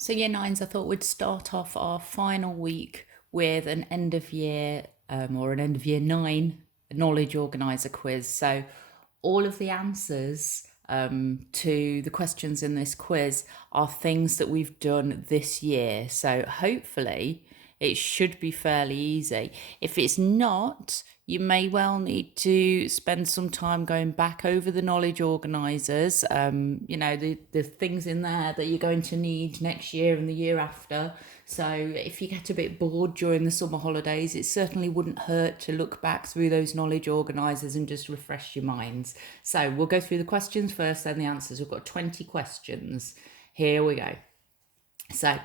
So year nines, I thought we'd start off our final week with an end of year or an end of year 9 knowledge organizer quiz. So all of the answers to the questions in this quiz are things that we've done this year. So hopefully it should be fairly easy. If it's not, you may well need to spend some time going back over the knowledge organisers, the things in there that you're going to need next year and the year after. So if you get a bit bored during the summer holidays, it certainly wouldn't hurt to look back through those knowledge organisers and just refresh your minds. So we'll go through the questions first, then the answers. We've got 20 questions. Here we go. So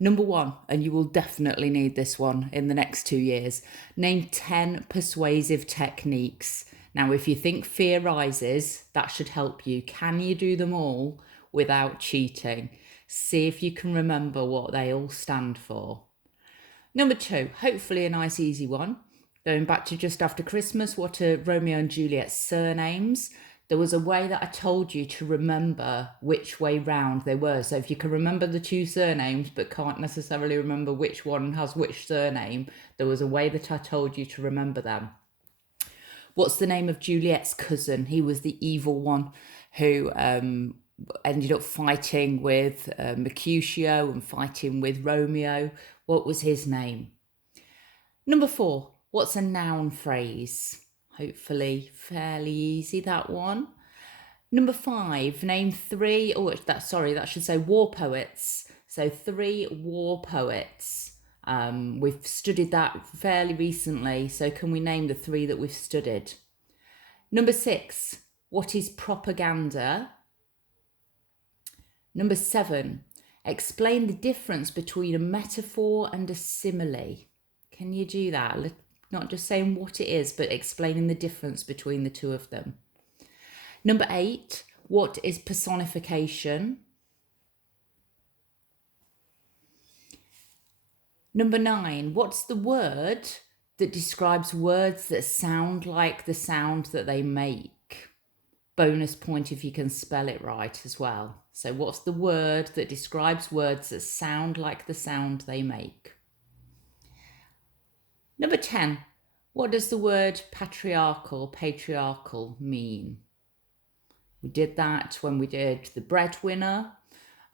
number 1, and you will definitely need this one in the next 2 years. Name 10 persuasive techniques. Now, if you think FEARR RISES, that should help you. Can you do them all without cheating? See if you can remember what they all stand for. Number 2, hopefully a nice easy one. Going back to just after Christmas, what are Romeo and Juliet's surnames? There was a way that I told you to remember which way round they were. So if you can remember the 2 surnames but can't necessarily remember which one has which surname, there was a way that I told you to remember them. What's the name of Juliet's cousin? He was the evil one who ended up fighting with Mercutio and fighting with Romeo. What was his name? Number 4, what's a noun phrase? Hopefully fairly easy, that one. Number 5, name 3, that should say war poets. So 3 war poets. We've studied that fairly recently, so can we name the 3 that we've studied? Number 6, what is propaganda? Number 7, explain the difference between a metaphor and a simile. Can you do that? Not just saying what it is, but explaining the difference between the 2 of them. Number 8, what is personification? Number 9, what's the word that describes words that sound like the sound that they make? Bonus point if you can spell it right as well. So what's the word that describes words that sound like the sound they make? Number 10, what does the word patriarchal mean? We did that when we did the breadwinner.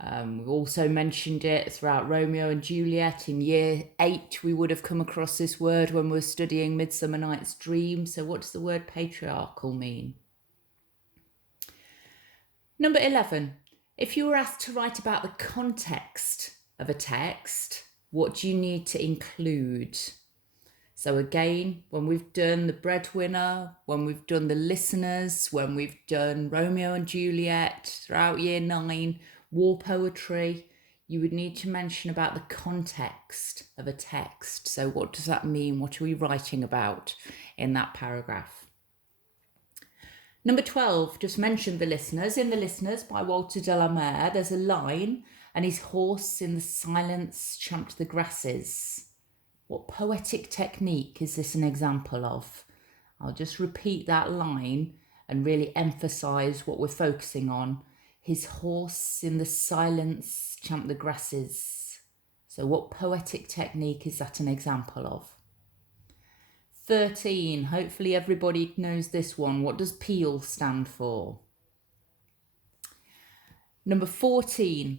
We've also mentioned it throughout Romeo and Juliet. In year 8, we would have come across this word when we were studying Midsummer Night's Dream. So what does the word patriarchal mean? Number 11, if you were asked to write about the context of a text, what do you need to include? So again, when we've done the breadwinner, when we've done the listeners, when we've done Romeo and Juliet throughout year 9, war poetry, you would need to mention about the context of a text. So what does that mean? What are we writing about in that paragraph? Number 12, just mentioned the listeners. In The Listeners by Walter de la Mare, there's a line, and his horse in the silence champed the grasses. What poetic technique is this an example of? I'll just repeat that line and really emphasise what we're focusing on. His horse in the silence champed the grasses. So what poetic technique is that an example of? 13, hopefully everybody knows this one. What does PEAL stand for? Number 14,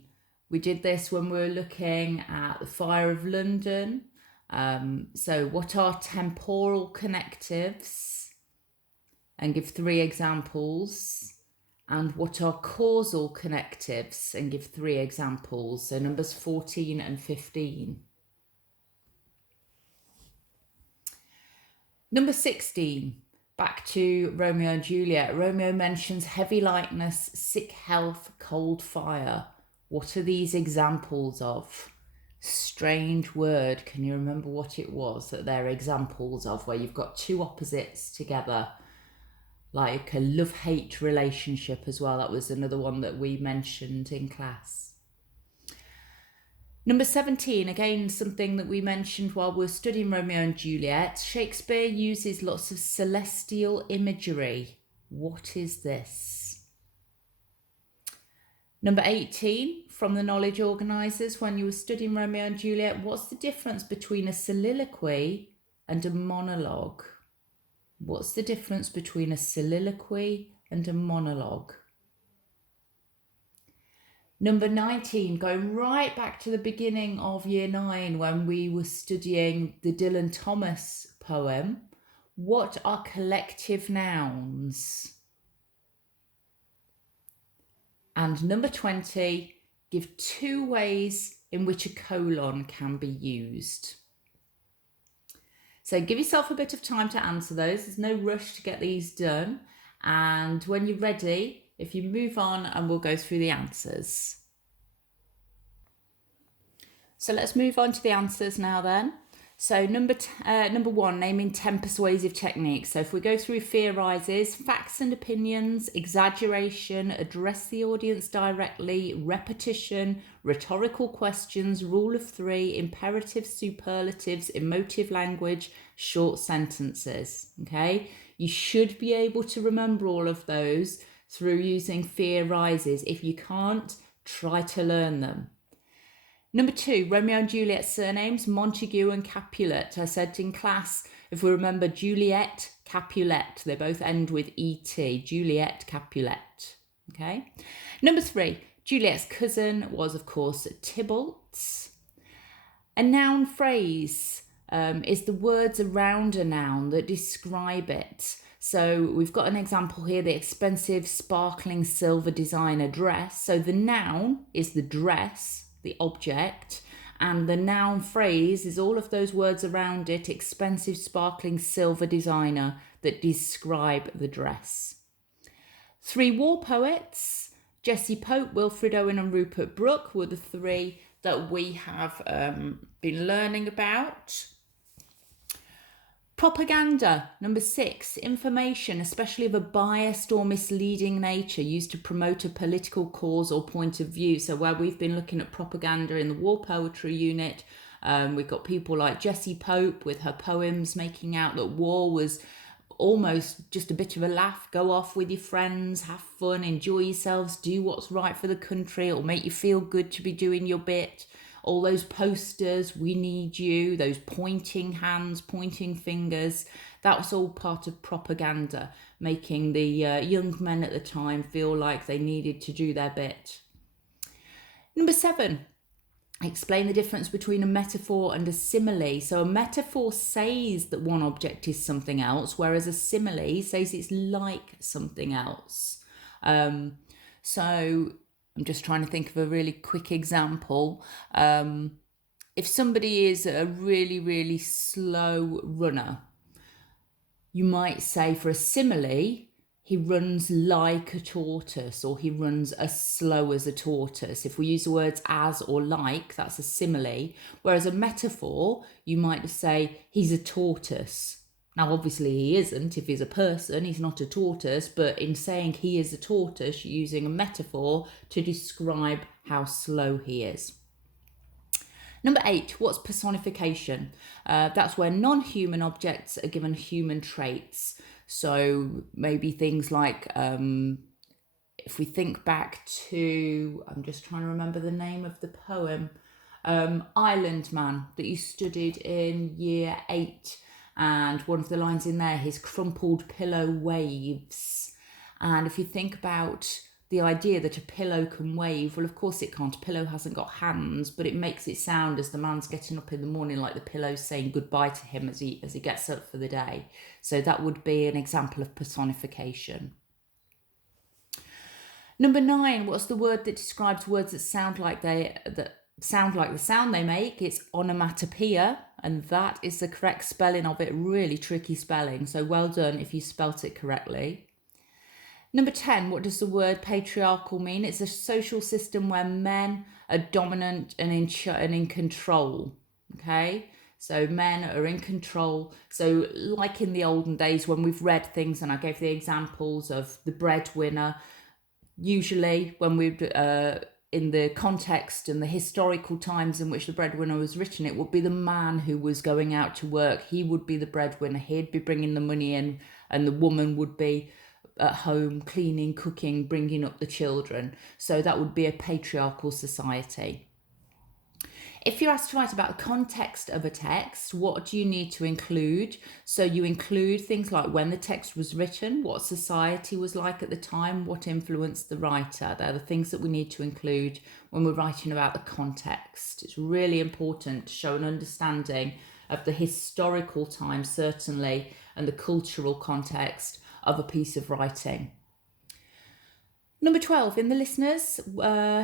we did this when we were looking at the Fire of London. So what are temporal connectives? And give 3 examples. And what are causal connectives? And give 3 examples. So numbers 14 and 15. Number 16, back to Romeo and Juliet. Romeo mentions heavy lightness, sick health, cold fire. What are these examples of? Strange word. Can you remember what it was that they're examples of, where you've got 2 opposites together? Like a love-hate relationship as well. That was another one that we mentioned in class. Number 17, again, something that we mentioned while we were studying Romeo and Juliet. Shakespeare uses lots of celestial imagery. What is this? Number 18, from the knowledge organisers, when you were studying Romeo and Juliet, what's the difference between a soliloquy and a monologue? What's the difference between a soliloquy and a monologue? Number 19, going right back to the beginning of year 9 when we were studying the Dylan Thomas poem, what are collective nouns? And number 20, give 2 ways in which a colon can be used. So give yourself a bit of time to answer those. There's no rush to get these done. And when you're ready, if you move on, and we'll go through the answers. So let's move on to the answers now then. So number 1, naming 10 persuasive techniques. So if we go through FEARR RISES, facts and opinions, exaggeration, address the audience directly, repetition, rhetorical questions, rule of 3, imperatives, superlatives, emotive language, short sentences. Okay, you should be able to remember all of those through using FEARR RISES. If you can't, try to learn them. Number 2, Romeo and Juliet surnames, Montague and Capulet. I said in class, if we remember Juliet, Capulet, they both end with et, Juliet, Capulet. Okay. Number 3, Juliet's cousin was, of course, Tybalt. A noun phrase is the words around a noun that describe it. So we've got an example here, the expensive, sparkling silver designer dress. So the noun is the dress, the object, and the noun phrase is all of those words around it, expensive, sparkling, silver designer, that describe the dress. 3 war poets, Jessie Pope, Wilfred Owen and Rupert Brooke, were the 3 that we have been learning about. Propaganda, number 6, information, especially of a biased or misleading nature, used to promote a political cause or point of view. So where we've been looking at propaganda in the war poetry unit, we've got people like Jessie Pope with her poems making out that war was almost just a bit of a laugh. Go off with your friends, have fun, enjoy yourselves, do what's right for the country. It'll make you feel good to be doing your bit. All those posters, we need you, those pointing hands, pointing fingers, that was all part of propaganda, making the young men at the time feel like they needed to do their bit. Number 7, explain the difference between a metaphor and a simile. So a metaphor says that one object is something else, whereas a simile says it's like something else. So I'm just trying to think of a really quick example. If somebody is a really, really slow runner, you might say for a simile, he runs like a tortoise, or he runs as slow as a tortoise. If we use the words as or like, that's a simile. Whereas a metaphor, you might say he's a tortoise. Now, obviously he isn't. If he's a person, he's not a tortoise, but in saying he is a tortoise, you're using a metaphor to describe how slow he is. Number 8, what's personification? That's where non-human objects are given human traits. So maybe things like, if we think back to, I'm just trying to remember the name of the poem, Island Man, that you studied in year 8. And one of the lines in there, his crumpled pillow waves. And if you think about the idea that a pillow can wave, well, of course it can't. A pillow hasn't got hands, but it makes it sound as the man's getting up in the morning like the pillow's saying goodbye to him as he gets up for the day. So that would be an example of personification. Number 9, what's the word that describes words that sound like the sound they make? It's onomatopoeia, and that is the correct spelling of it. Really tricky spelling, so well done if you spelt it correctly. Number 10, what does the word patriarchal mean? It's a social system where men are dominant and in control. Okay, so men are in control. So like in the olden days when we've read things, and I gave the examples of the breadwinner, usually when we'd in the context and the historical times in which the breadwinner was written, it would be the man who was going out to work. He would be the breadwinner. He'd be bringing the money in, and the woman would be at home, cleaning, cooking, bringing up the children. So that would be a patriarchal society. If you're asked to write about the context of a text, what do you need to include? So you include things like when the text was written, what society was like at the time, what influenced the writer. They're the things that we need to include when we're writing about the context. It's really important to show an understanding of the historical time, certainly, and the cultural context of a piece of writing. Number 12, in the listeners,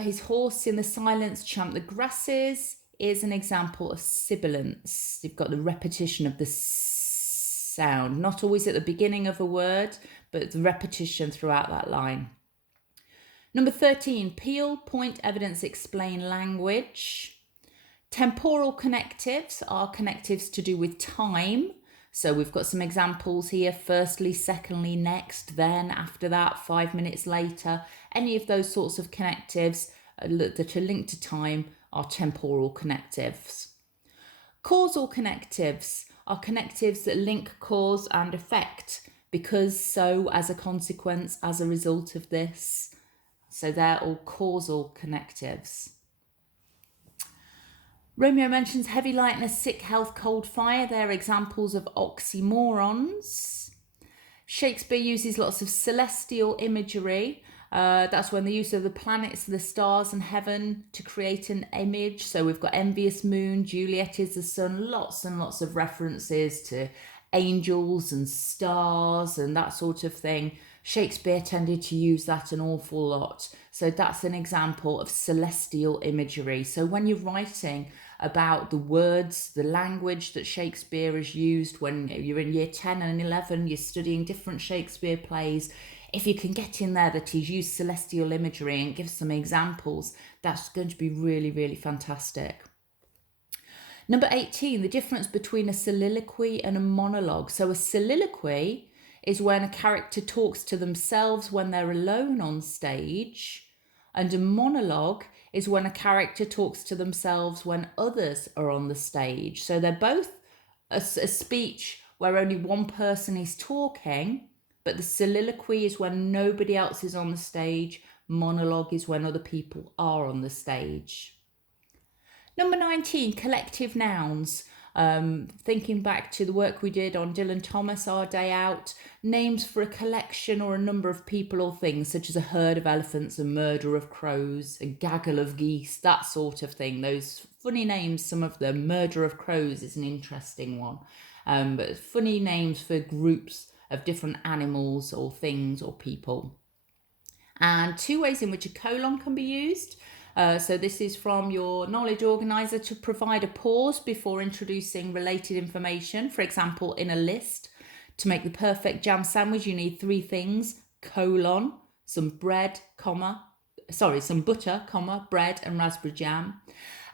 his horse in the silence champed the grasses is an example of sibilance. You've got the repetition of the sound, not always at the beginning of a word, but the repetition throughout that line. Number 13, peel, point, evidence, explain language. Temporal connectives are connectives to do with time. So we've got some examples here. Firstly, secondly, next, then, after that, 5 minutes later. Any of those sorts of connectives that are linked to time are temporal connectives. Causal connectives are connectives that link cause and effect, because, so, as a consequence, as a result of this. So they're all causal connectives. Romeo mentions heavy, lightness, sick, health, cold, fire. They're examples of oxymorons. Shakespeare uses lots of celestial imagery. That's when the use of the planets, the stars and heaven to create an image. So we've got envious moon, Juliet is the sun, lots and lots of references to angels and stars and that sort of thing. Shakespeare tended to use that an awful lot. So that's an example of celestial imagery. So when you're writing about the words, the language that Shakespeare has used, when you're in year 10 and 11, you're studying different Shakespeare plays, if you can get in there that he's used celestial imagery and give some examples, that's going to be really, really fantastic. Number 18, the difference between a soliloquy and a monologue. So a soliloquy is when a character talks to themselves when they're alone on stage, and a monologue is when a character talks to themselves when others are on the stage. So they're both a speech where only one person is talking, but the soliloquy is when nobody else is on the stage. Monologue is when other people are on the stage. Number 19, collective nouns. Thinking back to the work we did on Dylan Thomas, Our Day Out, names for a collection or a number of people or things, such as a herd of elephants, a murder of crows, a gaggle of geese, that sort of thing. Those funny names, some of them. Murder of crows is an interesting one. But funny names for groups of different animals or things or people. And two ways in which a colon can be used. So this is from your knowledge organizer to provide a pause before introducing related information. For example, in a list, to make the perfect jam sandwich, you need three things: colon, some bread, some butter, bread and raspberry jam.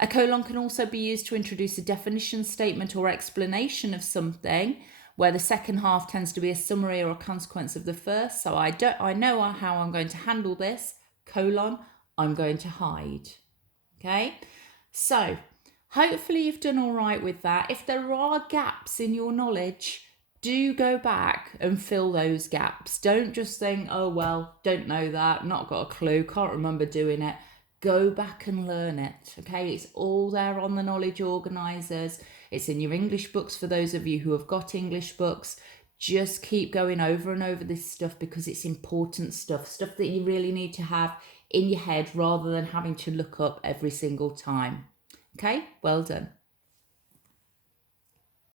A colon can also be used to introduce a definition statement or explanation of something, where the second half tends to be a summary or a consequence of the first. So I know how I'm going to handle this. Colon, I'm going to hide. Okay, so hopefully you've done all right with that. If there are gaps in your knowledge, do go back and fill those gaps. Don't just think, oh, well, don't know that, not got a clue, can't remember doing it. Go back and learn it. Okay, it's all there on the knowledge organisers. It's in your English books for those of you who have got English books. Just keep going over and over this stuff because it's important stuff that you really need to have in your head rather than having to look up every single time. Okay, well done.